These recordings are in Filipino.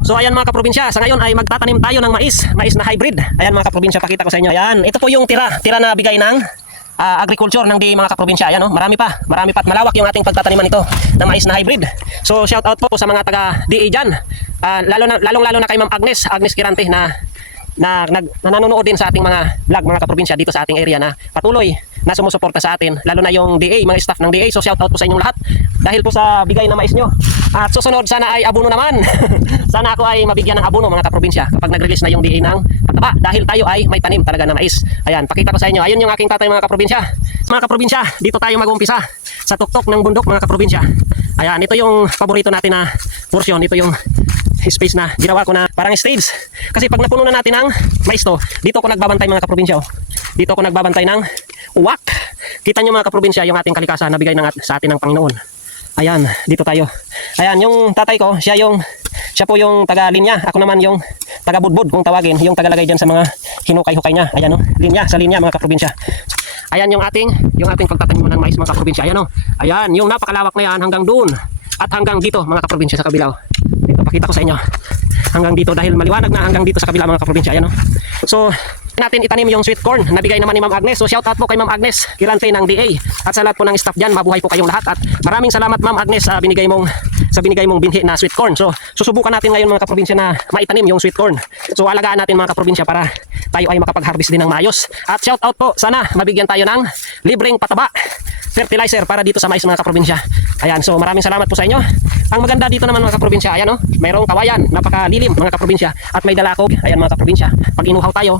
So ayan mga kaprobinsya, sa ngayon ay magtatanim tayo ng mais na hybrid. Ayan mga kaprobinsya, pakita ko sa inyo. Ayan, ito po yung tira na bigay ng agriculture ng DA mga kaprobinsya. Ayan, oh, marami pa at malawak yung ating pagtataniman ito ng mais na hybrid. So shout out po sa mga taga DA dyan, lalong-lalo na kay Ma'am Agnes Kirante na nanonood din sa ating mga vlog mga kaprobinsya dito sa ating area, na patuloy na sumusuporta sa atin, lalo na yung DA, mga staff ng DA. So shout out po sa inyong lahat dahil po sa bigay na mais nyo. At susunod sana ay abono naman. Sana ako ay mabigyan ng abono mga kaprobinsya kapag nag-release na yung DA ng pataba, dahil tayo ay may tanim talaga na mais. Ayan, pakita ko sa inyo. Ayun yung aking tatay mga kaprobinsya. Mga kaprobinsya, dito tayo mag-uumpisa sa tuktok ng bundok mga kaprobinsya. Ayan, ito yung paborito natin na portion. Ito yung space na ginawa ko na parang stage. Kasi pag napuno na natin ng mais to, dito ko nagbabantay mga kaprobinsya. Oh. Dito ko nagbabantay ng uwak. Kita nyo mga kaprobinsya yung ating kalikasan na bigay sa atin ng Panginoon. Ayan, dito tayo. Ayan, yung tatay ko, siya po yung taga-linya. Ako naman yung taga-budbud kung tawagin, yung tagalagay dyan sa mga hinukay-hukay niya. Ayan, oh, sa linya mga kaprobinsya. Ayan yung ating pagtatanim ng mais mga kaprobinsya. Ayan, oh. Ayan, yung napakalawak na yan hanggang doon at hanggang dito mga kaprobinsya sa kabila. Dito, pakita ko sa inyo. Hanggang dito, dahil maliwanag na hanggang dito sa kabila mga kaprobinsya. Ayan, oh. So, natin itanim yung sweet corn na bigay naman ni Ma'am Agnes. So shout out po kay Ma'am Agnes Kirante ng DA at sa lahat po ng staff diyan. Mabuhay po kayong lahat at maraming salamat Ma'am Agnes sa binigay mong binhi na sweet corn. So susubukan natin ngayon mga kaprobinsya na maitanim yung sweet corn. So alagaan natin mga kaprobinsya para tayo ay makapag-harvest din ng maayos. At shout out po, sana mabigyan tayo ng libreng pataba, fertilizer para dito sa mais mga kaprobinsya. Ayan, so maraming salamat po sa inyo. Ang maganda dito naman mga kaprobinsya, ayan, oh, mayroong kawayan, napakalilim mga kaprobinsya at may dalakog. Ayan mga kaprobinsya, pag inuhaw tayo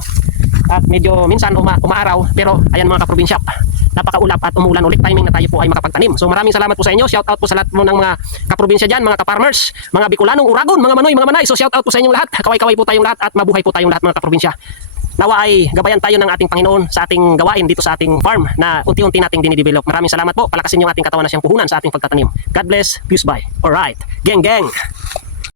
at medyo minsan umaaraw, pero ayan mga kaprobinsya, napakaulap at umulan ulit, timing na tayo po ay makapagtanim. So maraming salamat po sa inyo. Shout out po sa lahat mo ng mga kaprobinsya dyan, mga ka-farmers, mga Bicolanong, Uragon, mga Manoy, mga Manay. So shout out po sa inyong lahat. Kaway-kaway po tayong lahat at mabuhay po tayong lahat mga kaprobinsya. Nawa ay gabayan tayo ng ating Panginoon sa ating gawain dito sa ating farm na unti-unti nating dinidevelop. Maraming salamat po. Palakasin yung ating katawan na siyang puhunan sa ating pagtatanim. God bless. Peace bye. Alright. Gang gang.